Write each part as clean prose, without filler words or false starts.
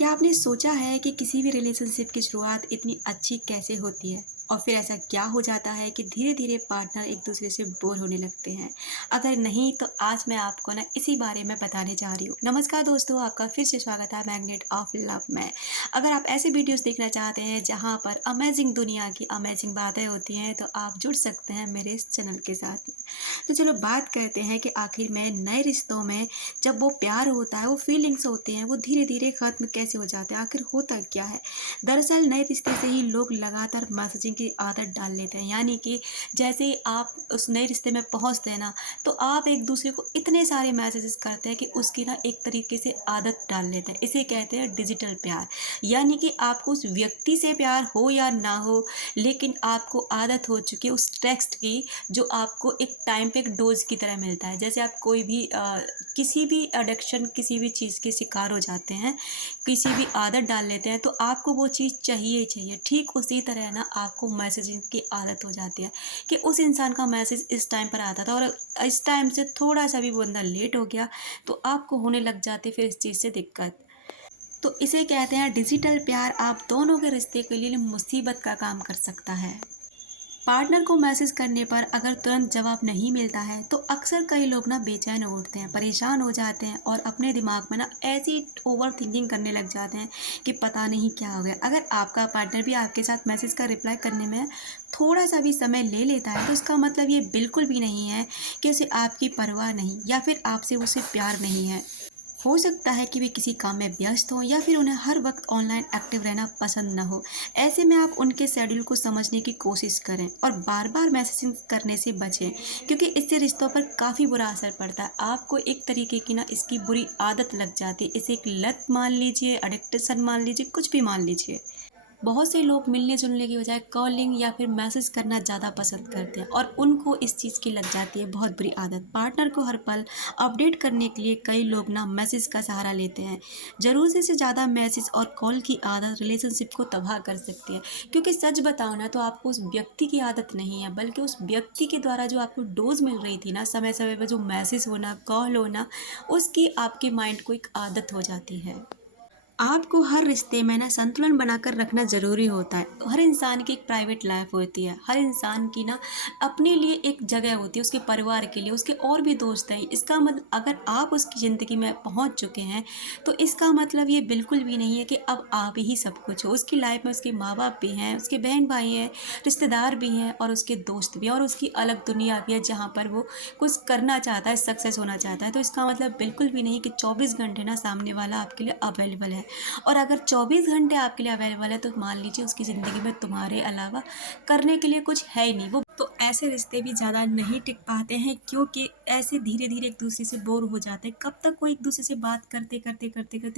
क्या आपने सोचा है कि किसी भी रिलेशनशिप की शुरुआत इतनी अच्छी कैसे होती है और फिर ऐसा क्या हो जाता है कि धीरे धीरे पार्टनर एक दूसरे से बोर होने लगते हैं। अगर नहीं तो आज मैं आपको ना इसी बारे में बताने जा रही हूँ। नमस्कार दोस्तों, आपका फिर से स्वागत है मैग्नेट ऑफ लव में। अगर आप ऐसे वीडियोस देखना चाहते हैं जहाँ पर अमेजिंग दुनिया की अमेजिंग बातें होती हैं तो आप जुड़ सकते हैं मेरे इस चैनल के साथ में। तो चलो बात करते हैं कि आखिर में नए रिश्तों में जब वो प्यार होता है, वो फीलिंग्स होती हैं, वो धीरे-धीरे ख़त्म कैसे हो जाते हैं? आखिर होता क्या है? दरअसल नए रिश्ते से ही लोग लगातार मैसेजिंग की आदत डाल लेते हैं। यानी कि जैसे ही आप उस नए रिश्ते में पहुँचते हैं ना, तो आप एक-दूसरे को इतने सारे मैसेजेस करते हैं कि उसकी ना एक तरीके से आदत डाल लेते हैं। इसे कहते हैं डिजिटल प्यार। यानी कि आपको उस व्यक्ति से प्यार हो या ना हो, लेकिन आपको आदत हो चुकी है उस टेक्स्ट की, जो आपको एक टाइम पे एक डोज़ की तरह मिलता है। जैसे आप कोई भी किसी भी एडिक्शन, किसी भी चीज़ के शिकार हो जाते हैं, किसी भी आदत डाल लेते हैं, तो आपको वो चीज़ चाहिए ही चाहिए। ठीक उसी तरह ना आपको मैसेजिंग की आदत हो जाती है कि उस इंसान का मैसेज इस टाइम पर आता था और इस टाइम से थोड़ा-सा भी वो बंदा लेट हो गया, तो आपको होने लग जाती फिर इस चीज़ से दिक्कत। तो इसे कहते हैं डिजिटल प्यार। आप दोनों के रिश्ते के लिए मुसीबत का काम कर सकता है। पार्टनर को मैसेज करने पर अगर तुरंत जवाब नहीं मिलता है तो अक्सर कई लोग ना बेचैन उठते हैं, परेशान हो जाते हैं और अपने दिमाग में ना ऐसी ओवर थिंकिंग करने लग जाते हैं कि पता नहीं क्या हो गया। अगर आपका पार्टनर भी आपके साथ मैसेज का रिप्लाई करने में थोड़ा सा भी समय ले लेता है तो इसका मतलब ये बिल्कुल भी नहीं है कि उसे आपकी परवाह नहीं या फिर आपसे उसे प्यार नहीं है। हो सकता है कि वे किसी काम में व्यस्त हों या फिर उन्हें हर वक्त ऑनलाइन एक्टिव रहना पसंद न हो। ऐसे में आप उनके शेड्यूल को समझने की कोशिश करें और बार बार मैसेजिंग करने से बचें, क्योंकि इससे रिश्तों पर काफ़ी बुरा असर पड़ता है। आपको एक तरीके की ना इसकी बुरी आदत लग जाती है। इसे एक लत मान लीजिए, एडिक्टेशन मान लीजिए, कुछ भी मान लीजिए। बहुत से लोग मिलने-जुलने की बजाय कॉलिंग या फिर मैसेज करना ज़्यादा पसंद करते हैं और उनको इस चीज़ की लग जाती है बहुत बुरी आदत। पार्टनर को हर पल अपडेट करने के लिए कई लोग ना मैसेज का सहारा लेते हैं। ज़रूरत से ज़्यादा मैसेज और कॉल की आदत रिलेशनशिप को तबाह कर सकती है। क्योंकि सच बताओ ना तो आपको उस व्यक्ति की आदत नहीं है, बल्कि उस व्यक्ति के द्वारा जो आपको डोज़ मिल रही थी ना, समय-समय पे जो मैसेज होना, कॉल होना, उसकी आपके माइंड को एक आदत हो जाती है। आपको हर रिश्ते में ना संतुलन बनाकर रखना ज़रूरी होता है। हर इंसान की एक प्राइवेट लाइफ होती है। हर इंसान की ना अपने लिए एक जगह होती है, उसके परिवार के लिए, उसके और भी दोस्त हैं। इसका मतलब अगर आप उसकी ज़िंदगी में पहुंच चुके हैं, तो इसका मतलब ये बिल्कुल भी नहीं है कि अब आप ही सब कुछ हो। उसकी लाइफ में उसके माँ-बाप भी हैं, उसके बहन-भाई हैं, रिश्तेदार भी हैं और उसके दोस्त भी हैं और उसकी अलग दुनिया भी है जहाँ पर वो कुछ करना चाहता है, सक्सेस होना चाहता है। तो इसका मतलब बिल्कुल भी नहीं कि 24 घंटे ना सामने वाला आपके लिए अवेलेबल है। और अगर 24 घंटे आपके लिए अवेलेबल है तो मान लीजिए उसकी ज़िंदगी में तुम्हारे अलावा करने के लिए कुछ है ही नहीं। वो तो ऐसे रिश्ते भी ज़्यादा नहीं टिक पाते हैं, क्योंकि ऐसे धीरे-धीरे एक दूसरे से बोर हो जाते हैं। कब तक कोई एक दूसरे से बात करते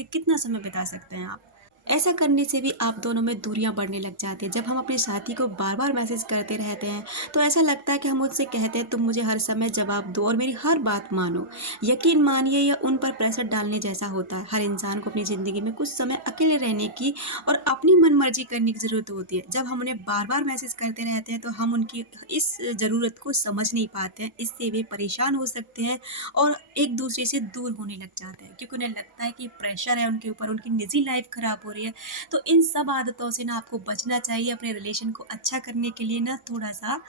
कितना समय बिता सकते हैं आप? ऐसा करने से भी आप दोनों में दूरियां बढ़ने लग जाती हैं। जब हम अपने साथी को बार-बार मैसेज करते रहते हैं, तो ऐसा लगता है कि हम उससे कहते हैं तुम मुझे हर समय जवाब दो और मेरी हर बात मानो। यकीन मानिए यह उन पर प्रेशर डालने जैसा होता है। हर इंसान को अपनी ज़िंदगी में कुछ समय अकेले रहने की और अपनी मनमर्जी करने की ज़रूरत होती है। जब हम उन्हें बार-बार मैसेज करते रहते हैं, तो हम उनकी इस ज़रूरत को समझ नहीं पाते हैं। इससे वे परेशान हो सकते हैं और एक दूसरे से दूर होने लग जाते हैं, क्योंकि उन्हें लगता है कि प्रेशर है उनके ऊपर, उनकी निजी लाइफ खराब हो रही है। तो इन सब आदतों से ना आपको बचना चाहिए। अपने रिलेशन को अच्छा करने के लिए ना थोड़ा सा